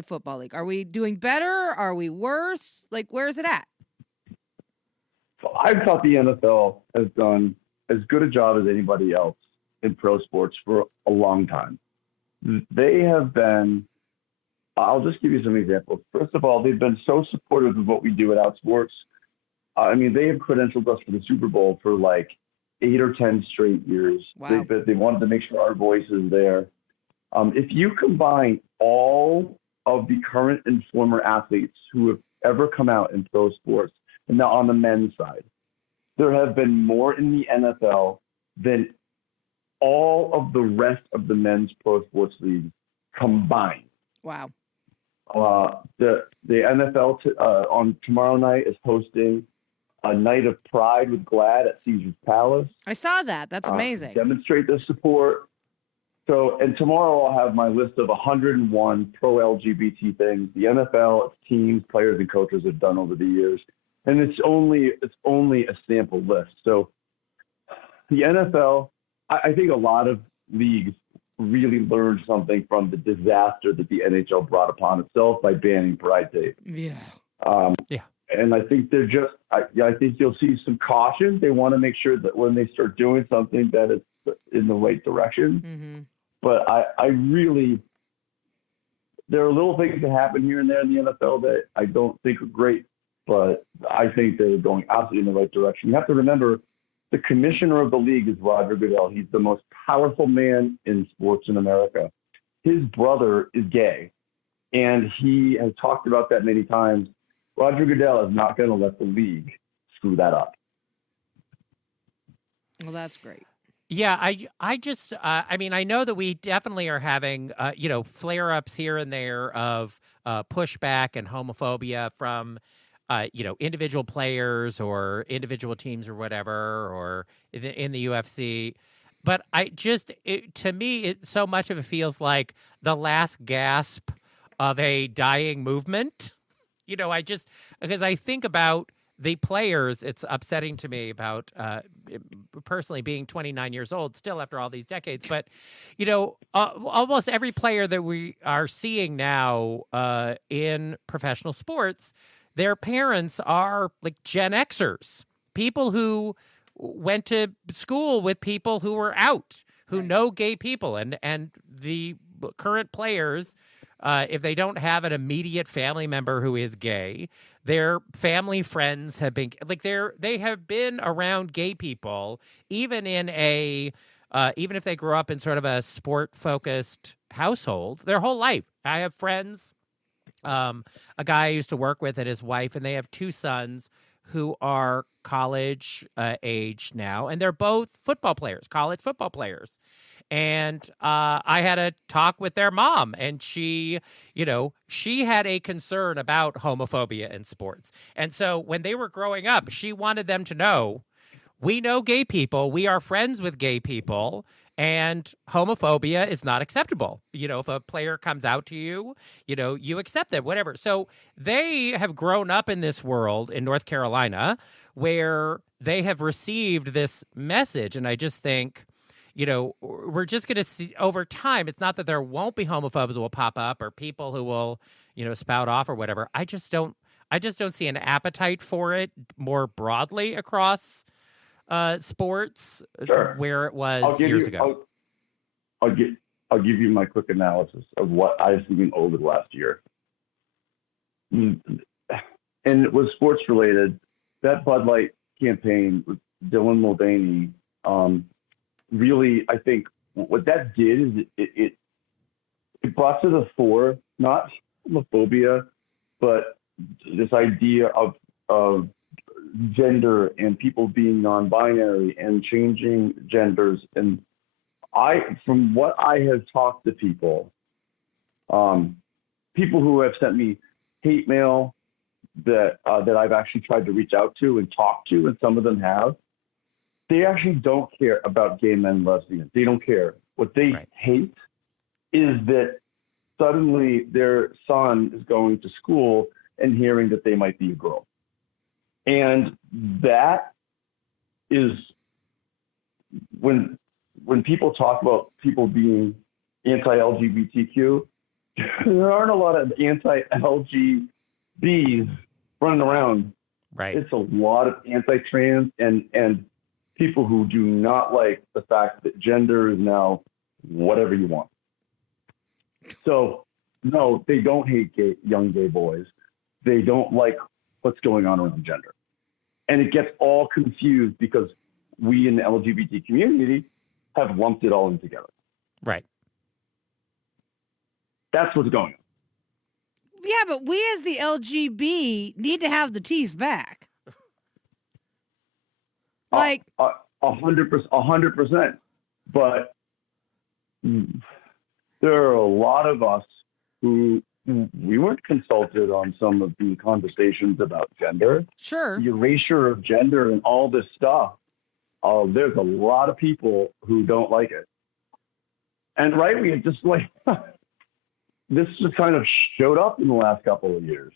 football league? Are we doing better? Are we worse? Like, where is it at? I thought the NFL has done as good a job as anybody else in pro sports for a long time. They have been, I'll just give you some examples. First of all, they've been so supportive of what we do at Outsports. I mean, they have credentialed us for the Super Bowl for like 8 or 10 straight years. Wow. They wanted to make sure our voice is there. If you combine all of the current and former athletes who have ever come out in pro sports, and now on the men's side, there have been more in the NFL than all of the rest of the men's pro sports leagues combined. Wow. The NFL on tomorrow night is hosting a night of pride with GLAAD at Caesar's Palace. I saw that. That's amazing. Demonstrate their support. So, and tomorrow I'll have my list of 101 pro LGBT things the NFL, its teams, players, and coaches have done over the years. And it's only a sample list. So the NFL, I think a lot of leagues really learned something from the disaster that the NHL brought upon itself by banning Pride Day. Yeah. And I think they're just, I think you'll see some caution. They want to make sure that when they start doing something that it's in the right direction. Mm-hmm. But I really, there are little things that happen here and there in the NFL that I don't think are great, but I think they're going absolutely in the right direction. You have to remember, the commissioner of the league is Roger Goodell. He's the most powerful man in sports in America. His brother is gay, and he has talked about that many times. Roger Goodell is not going to let the league screw that up. Well, that's great. Yeah, I just, I mean, I know that we definitely are having, flare-ups here and there of pushback and homophobia from, individual players or individual teams or whatever, or in the UFC. But to me, so much of it feels like the last gasp of a dying movement. Because I think about the players, it's upsetting to me about personally being 29 years old still after all these decades. But, almost every player that we are seeing now in professional sports, their parents are like Gen Xers, people who went to school with people who were out, who know gay people. And the current players, if they don't have an immediate family member who is gay, their family friends have been like they have been around gay people, even in even if they grew up in sort of a sport focused household their whole life. I have friends, a guy I used to work with and his wife, and they have 2 sons who are college age now, and they're both football players, college football players. And I had a talk with their mom, and she had a concern about homophobia in sports. And so when they were growing up, she wanted them to know, we know gay people, we are friends with gay people, and homophobia is not acceptable. If a player comes out to you, you accept it, whatever. So they have grown up in this world in North Carolina where they have received this message. And I just think, we're just going to see over time. It's not that there won't be homophobes who will pop up or people who will, spout off or whatever. I just don't see an appetite for it more broadly across sports where it was years ago. I'll give you my quick analysis of what I've seen over the last year. And it was sports related. That Bud Light campaign with Dylan Mulvaney, really, I think what that did is it brought to the fore not homophobia, but this idea of gender and people being non-binary and changing genders. And from what I have talked to people who have sent me hate mail that I've actually tried to reach out to and talk to, and some of them have, they actually don't care about gay men and lesbians. They don't care. What they hate is that suddenly their son is going to school and hearing that they might be a girl. And that is when people talk about people being anti-LGBTQ, there aren't a lot of anti-LGBs running around. Right. It's a lot of anti-trans and people who do not like the fact that gender is now whatever you want. So, no, they don't hate young gay boys. They don't like what's going on around gender. And it gets all confused because we in the LGBT community have lumped it all in together. Right. That's what's going on. Yeah, but we as the LGB need to have the T's back. Like 100%. But there are a lot of us who we weren't consulted on some of the conversations about gender. Sure. The erasure of gender and all this stuff. There's a lot of people who don't like it. And we just this just kind of showed up in the last couple of years.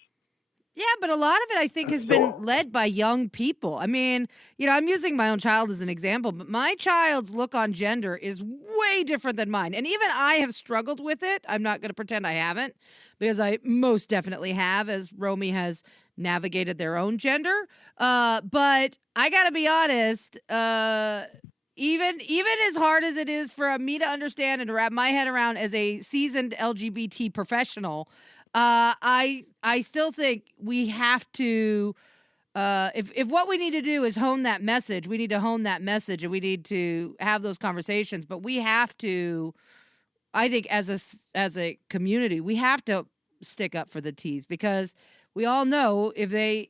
Yeah, but a lot of it, I think, has been led by young people. I mean, I'm using my own child as an example, but my child's look on gender is way different than mine. And even I have struggled with it. I'm not going to pretend I haven't, because I most definitely have, as Romy has navigated their own gender. But I got to be honest, even as hard as it is for me to understand and to wrap my head around as a seasoned LGBT professional, I still think we have to, if what we need to do is hone that message, we need to hone that message and we need to have those conversations. But we have to, I think as a community, we have to stick up for the T's, because we all know if they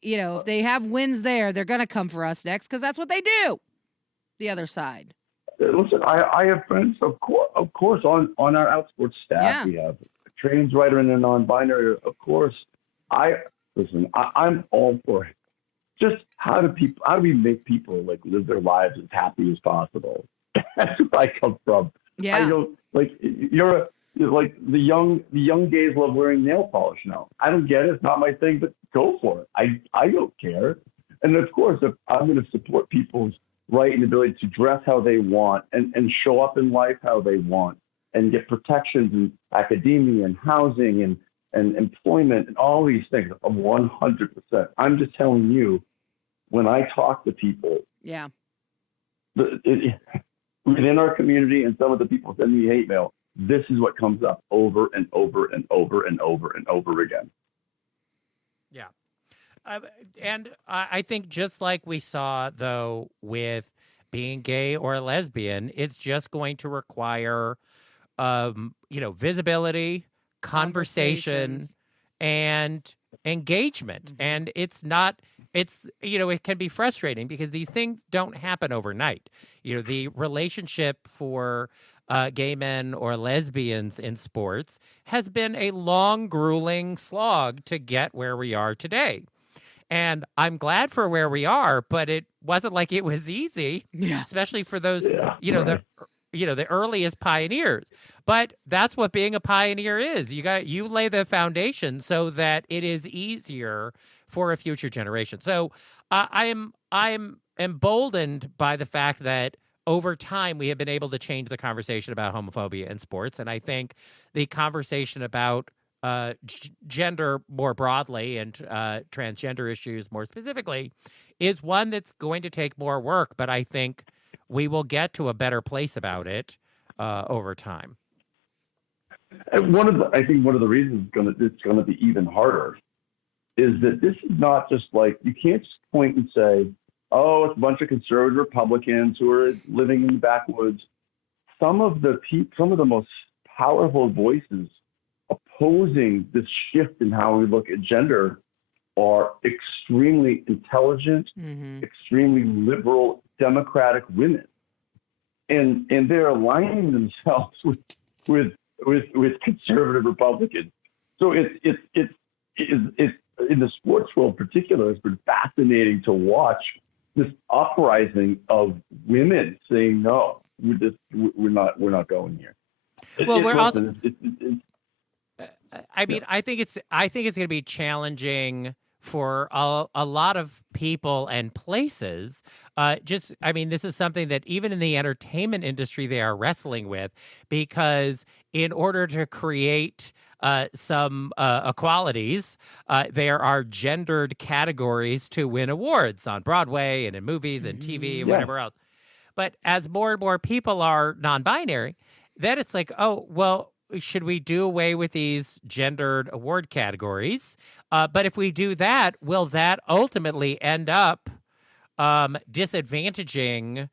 have wins there, they're going to come for us next, because that's what they do. The other side. Listen, I have friends, of course, on our Outsports staff. Yeah. We have a trans writer and a non-binary, of course. I'm all for it. Just how do we make people live their lives as happy as possible? That's where I come from. Yeah. I don't you're the young gays love wearing nail polish now. I don't get it. It's not my thing, but go for it. I don't care. And of course, if I'm going to support people's right and ability to dress how they want and show up in life how they want and get protections in academia and housing and employment and all these things, I'm 100%. I'm just telling you, when I talk to people, yeah, within our community and some of the people send me hate mail, this is what comes up over and over and over and over and over again. Yeah. And I think just like we saw, though, with being gay or lesbian, it's just going to require, visibility, conversation, and engagement. Mm-hmm. And it can be frustrating because these things don't happen overnight. The relationship for gay men or lesbians in sports has been a long, grueling slog to get where we are today. And I'm glad for where we are, but it wasn't like it was easy, especially for those, the earliest pioneers. But that's what being a pioneer is. You lay the foundation so that it is easier for a future generation. So I'm emboldened by the fact that over time we have been able to change the conversation about homophobia in sports, and I think the conversation about gender more broadly and transgender issues more specifically is one that's going to take more work, but I think we will get to a better place about it over time. And I think one of the reasons it's going to be even harder is that this is not just like, you can't just point and say, oh, it's a bunch of conservative Republicans who are living in the backwoods. Some of the most powerful voices opposing this shift in how we look at gender are extremely intelligent, extremely liberal, democratic women, and they're aligning themselves with conservative Republicans. So it's in the sports world, in particular, it's been fascinating to watch this uprising of women saying no, we're not going here. I think it's going to be challenging for a lot of people and places. This is something that even in the entertainment industry they are wrestling with, because in order to create some equalities, there are gendered categories to win awards on Broadway and in movies and TV and whatever else. But as more and more people are non-binary, then it's like, oh, well, should we do away with these gendered award categories? But if we do that, will that ultimately end up disadvantaging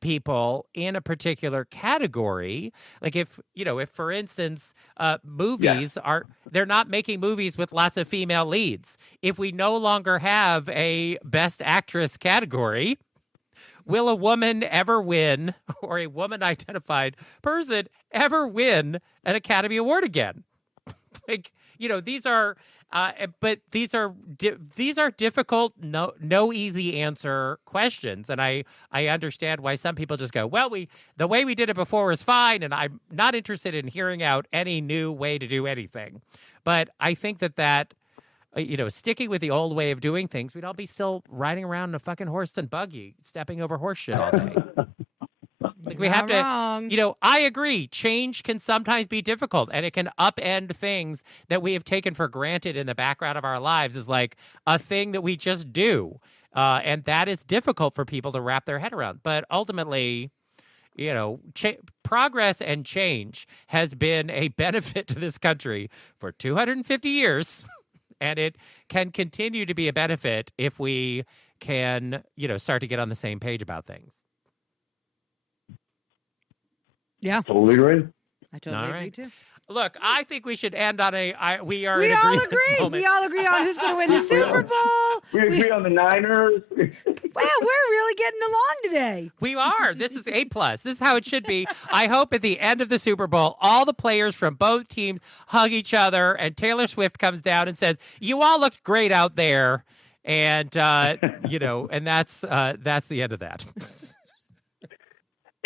people in a particular category? Like if for instance, movies they're not making movies with lots of female leads. If we no longer have a Best Actress category, will a woman ever win, or a woman-identified person ever win an Academy Award again? These are difficult, no easy answer questions, and I understand why some people just go, well, the way we did it before was fine, and I'm not interested in hearing out any new way to do anything. But I think that sticking with the old way of doing things, we'd all be still riding around in a fucking horse and buggy, stepping over horse shit all day. We have to, I agree. Change can sometimes be difficult, and it can upend things that we have taken for granted in the background of our lives as like a thing that we just do. And that is difficult for people to wrap their head around. But ultimately, progress and change has been a benefit to this country for 250 years. And it can continue to be a benefit if we can, start to get on the same page about things. Yeah. Totally agree. I totally agree too. Look, I think we should end on we all agree. We all agree on who's going to win the Super Bowl. We agree on the Niners. Wow, we're really getting along today. We are. This is A+. This is how it should be. I hope at the end of the Super Bowl, all the players from both teams hug each other, and Taylor Swift comes down and says, "You all looked great out there," and and that's the end of that.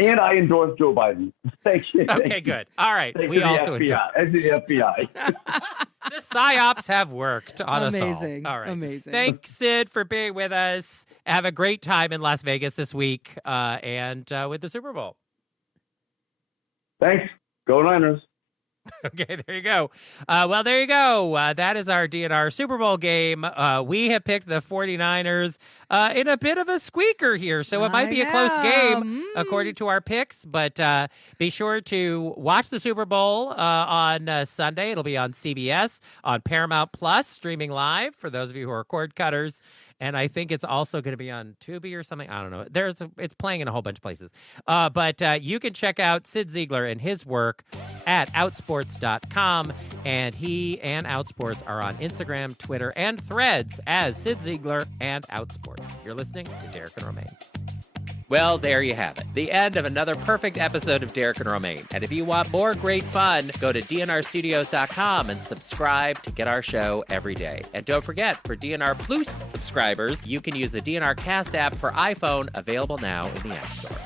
And I endorse Joe Biden. Thank you. Okay, good. All right. Thanks we to the also FBI. Thanks to the FBI. The psyops have worked on us Amazing. all. All right. Amazing. Thanks, Cyd, for being with us. Have a great time in Las Vegas this week and with the Super Bowl. Thanks. Go Niners. Okay, there you go. Well, there you go. That is our DNR Super Bowl game. We have picked the 49ers in a bit of a squeaker here, so it might be a close game according to our picks, but be sure to watch the Super Bowl on Sunday. It'll be on CBS, on Paramount Plus, streaming live for those of you who are cord cutters. And I think it's also going to be on Tubi or something. I don't know. It's playing in a whole bunch of places. But you can check out Cyd Zeigler and his work at outsports.com. And he and Outsports are on Instagram, Twitter, and Threads as Cyd Zeigler and Outsports. You're listening to Derek and Romaine. Well, there you have it. The end of another perfect episode of Derek and Romaine. And if you want more great fun, go to dnrstudios.com and subscribe to get our show every day. And don't forget, for DNR Plus subscribers, you can use the DNR Cast app for iPhone, available now in the App Store.